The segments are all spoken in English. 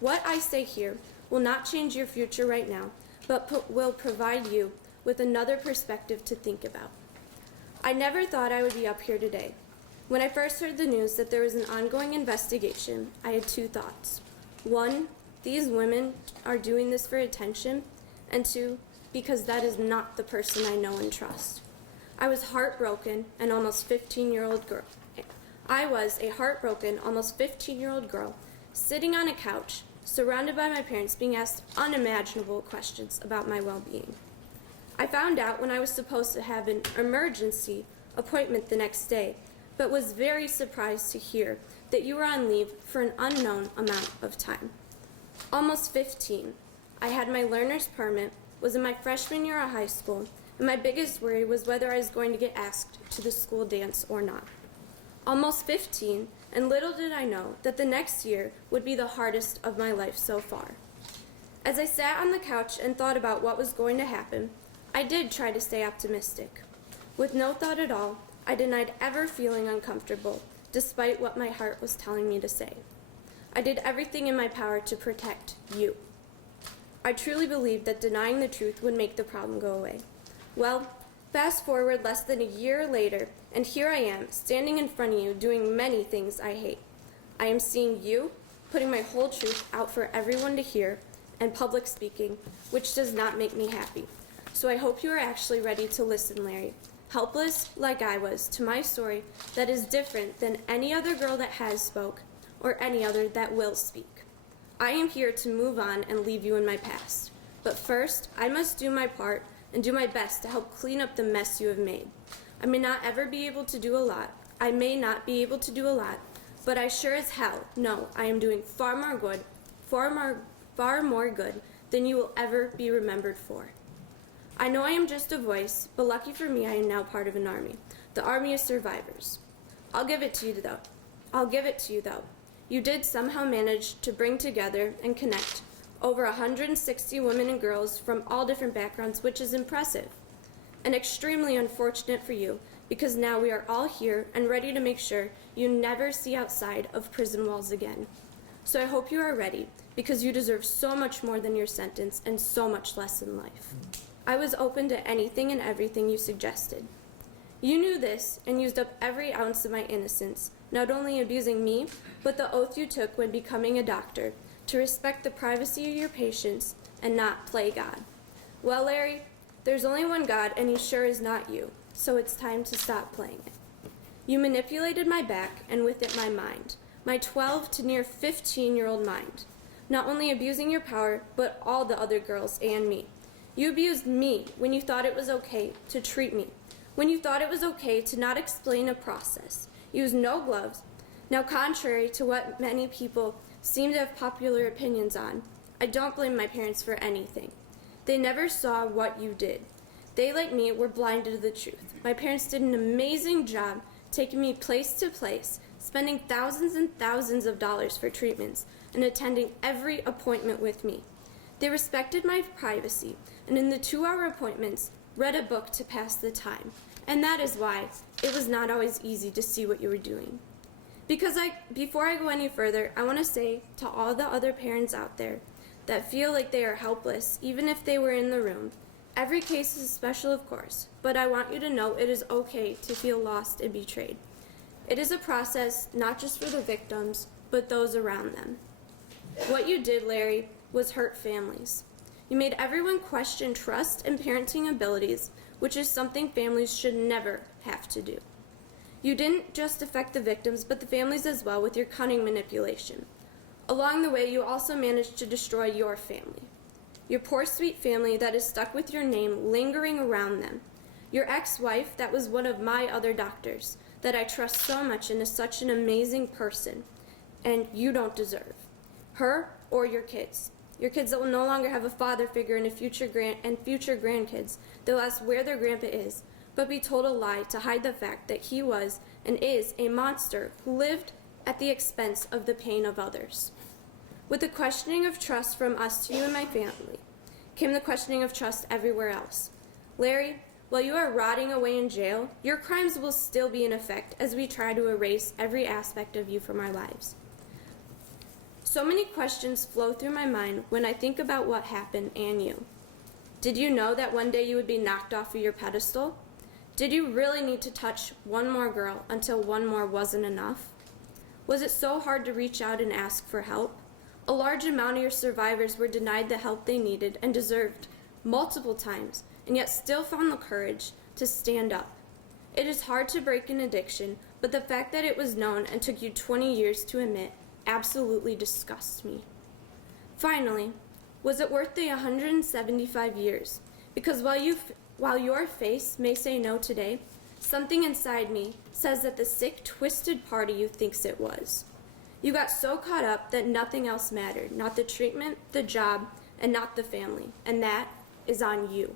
What I say here will not change your future right now, but will provide you with another perspective to think about. I never thought I would be up here today. When I first heard the news that there was an ongoing investigation, I had two thoughts. One, these women are doing this for attention, and two, because that is not the person I know and trust. I was heartbroken, an almost 15-year-old girl. I was a heartbroken, almost 15-year-old girl, sitting on a couch, surrounded by my parents, being asked unimaginable questions about my well-being. I found out when I was supposed to have an emergency appointment the next day, but was very surprised to hear that you were on leave for an unknown amount of time. Almost 15. I had my learner's permit, was in my freshman year of high school, and my biggest worry was whether I was going to get asked to the school dance or not. Almost 15, and little did I know that the next year would be the hardest of my life so far. As I sat on the couch and thought about what was going to happen, I did try to stay optimistic. With no thought at all, I denied ever feeling uncomfortable, despite what my heart was telling me to say. I did everything in my power to protect you. I truly believed that denying the truth would make the problem go away. Well, fast forward less than a year later, and here I am, standing in front of you, doing many things I hate. I am seeing you, putting my whole truth out for everyone to hear, and public speaking, which does not make me happy. So I hope you are actually ready to listen, Larry. Helpless, like I was, to my story that is different than any other girl that has spoke, or any other that will speak. I am here to move on and leave you in my past. But first, I must do my part and do my best to help clean up the mess you have made. I may not ever be able to do a lot. I may not be able to do a lot, but I sure as hell know I am doing far more good than you will ever be remembered for. I know I am just a voice, but lucky for me, I am now part of an army, the army of survivors. I'll give it to you though. You did somehow manage to bring together and connect over 160 women and girls from all different backgrounds, which is impressive. And extremely unfortunate for you, because now we are all here and ready to make sure you never see outside of prison walls again. So I hope you are ready, because you deserve so much more than your sentence and so much less in life. I was open to anything and everything you suggested. You knew this and used up every ounce of my innocence, not only abusing me, but the oath you took when becoming a doctor, to respect the privacy of your patients and not play God. Well, Larry, there's only one God, and he sure is not you, so it's time to stop playing it. You manipulated my back, and with it my mind, my 12 to near 15-year-old mind, not only abusing your power, but all the other girls and me. You abused me when you thought it was okay to treat me, when you thought it was okay to not explain a process, use no gloves. Now, contrary to what many people seem to have popular opinions on, I don't blame my parents for anything. They never saw what you did. They, like me, were blinded to the truth. My parents did an amazing job taking me place to place, spending thousands and thousands of dollars for treatments, and attending every appointment with me. They respected my privacy, and in the 2-hour appointments, read a book to pass the time. And that is why it was not always easy to see what you were doing. Before I go any further, I want to say to all the other parents out there that feel like they are helpless, even if they were in the room, every case is special, of course, but I want you to know it is okay to feel lost and betrayed. It is a process not just for the victims, but those around them. What you did, Larry, was hurt families. You made everyone question trust and parenting abilities, which is something families should never have to do. You didn't just affect the victims, but the families as well with your cunning manipulation. Along the way, you also managed to destroy your family. Your poor, sweet family that is stuck with your name lingering around them. Your ex-wife that was one of my other doctors that I trust so much and is such an amazing person, and you don't deserve. Her or your kids. Your kids that will no longer have a father figure and future grandkids. They'll ask where their grandpa is, but be told a lie to hide the fact that he was and is a monster who lived at the expense of the pain of others. With the questioning of trust from us to you and my family came the questioning of trust everywhere else. Larry, while you are rotting away in jail, your crimes will still be in effect as we try to erase every aspect of you from our lives. So many questions flow through my mind when I think about what happened and you. Did you know that one day you would be knocked off of your pedestal? Did you really need to touch one more girl until one more wasn't enough? Was it so hard to reach out and ask for help? A large amount of your survivors were denied the help they needed and deserved multiple times, and yet still found the courage to stand up. It is hard to break an addiction, but the fact that it was known and took you 20 years to admit absolutely disgusts me. Finally, was it worth the 175 years? Because while your face may say no today, something inside me says that the sick, twisted part of you thinks it was. You got so caught up that nothing else mattered, not the treatment, the job, and not the family, and that is on you.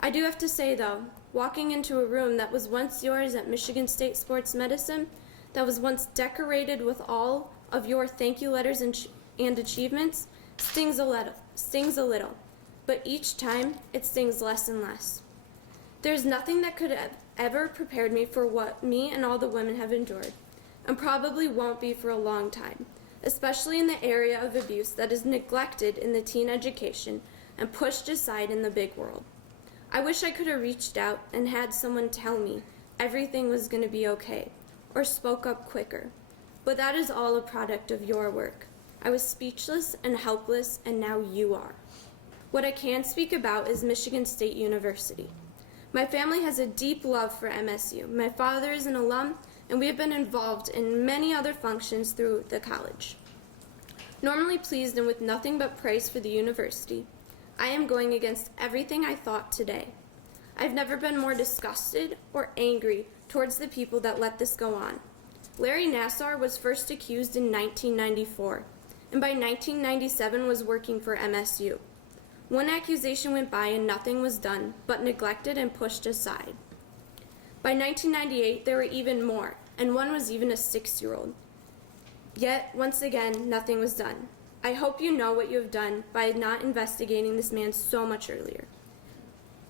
I do have to say though, walking into a room that was once yours at Michigan State Sports Medicine, that was once decorated with all of your thank you letters and achievements, stings a little, but each time it stings less and less. There's nothing that could have ever prepared me for what me and all the women have endured, and probably won't be for a long time, especially in the area of abuse that is neglected in the teen education and pushed aside in the big world. I wish I could have reached out and had someone tell me everything was going to be okay, or spoke up quicker, but that is all a product of your work. I was speechless and helpless, and now you are. What I can speak about is Michigan State University. My family has a deep love for MSU. My father is an alum, and we have been involved in many other functions through the college. Normally pleased and with nothing but praise for the university, I am going against everything I thought today. I've never been more disgusted or angry towards the people that let this go on. Larry Nassar was first accused in 1994, and by 1997 was working for MSU. One accusation went by and nothing was done, but neglected and pushed aside. By 1998, there were even more, and one was even a 6-year-old. Yet, once again, nothing was done. I hope you know what you have done by not investigating this man so much earlier.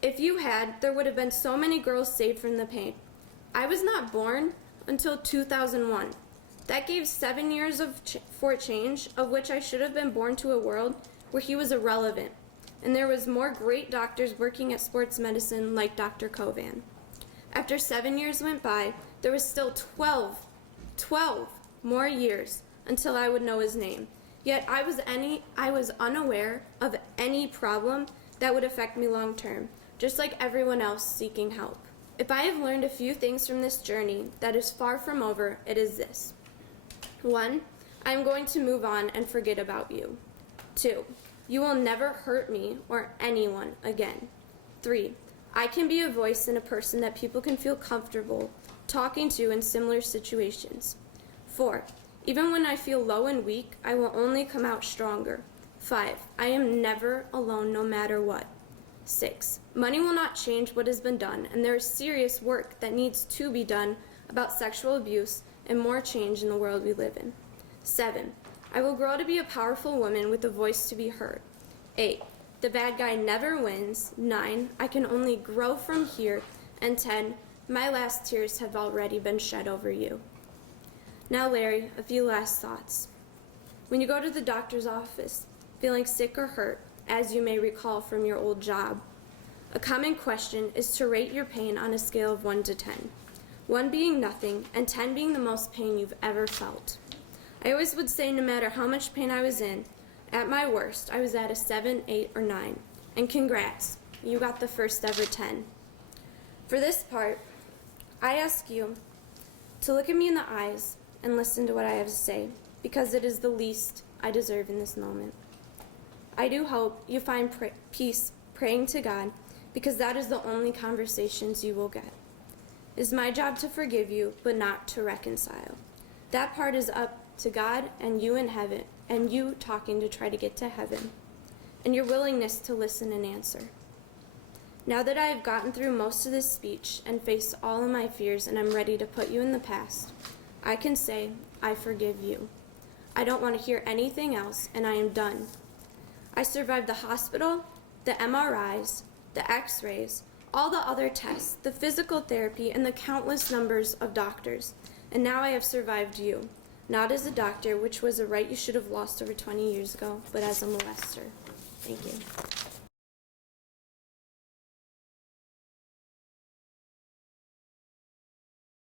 If you had, there would have been so many girls saved from the pain. I was not born until 2001. That gave 7 years for change, of which I should have been born to a world where he was irrelevant, and there was more great doctors working at sports medicine like Dr. Kovan. After 7 years went by, there was still 12 more years until I would know his name. Yet I was unaware of any problem that would affect me long term, just like everyone else seeking help. If I have learned a few things from this journey that is far from over, it is this. 1, I am going to move on and forget about you. 2, you will never hurt me or anyone again. 3, I can be a voice and a person that people can feel comfortable talking to in similar situations. 4, even when I feel low and weak, I will only come out stronger. 5, I am never alone no matter what. 6, money will not change what has been done, and there is serious work that needs to be done about sexual abuse and more change in the world we live in. 7, I will grow to be a powerful woman with a voice to be heard. 8, the bad guy never wins. 9, I can only grow from here. And 10, my last tears have already been shed over you. Now, Larry, a few last thoughts. When you go to the doctor's office, feeling sick or hurt, as you may recall from your old job, a common question is to rate your pain on a scale of 1 to 10. 1 being nothing, and 10 being the most pain you've ever felt. I always would say no matter how much pain I was in, at my worst, I was at a 7, 8, or 9. And congrats, you got the first ever 10. For this part, I ask you to look at me in the eyes and listen to what I have to say, because it is the least I deserve in this moment. I do hope you find peace praying to God, because that is the only conversations you will get. It is my job to forgive you, but not to reconcile. That part is up to God and you in heaven, and you talking to try to get to heaven, and your willingness to listen and answer. Now that I have gotten through most of this speech and faced all of my fears and I'm ready to put you in the past, I can say, I forgive you. I don't want to hear anything else, and I am done. I survived the hospital, the MRIs, the x-rays, all the other tests, the physical therapy, and the countless numbers of doctors, and now I have survived you. not as a doctor, which was a right you should have lost over 20 years ago, but as a molester. Thank you.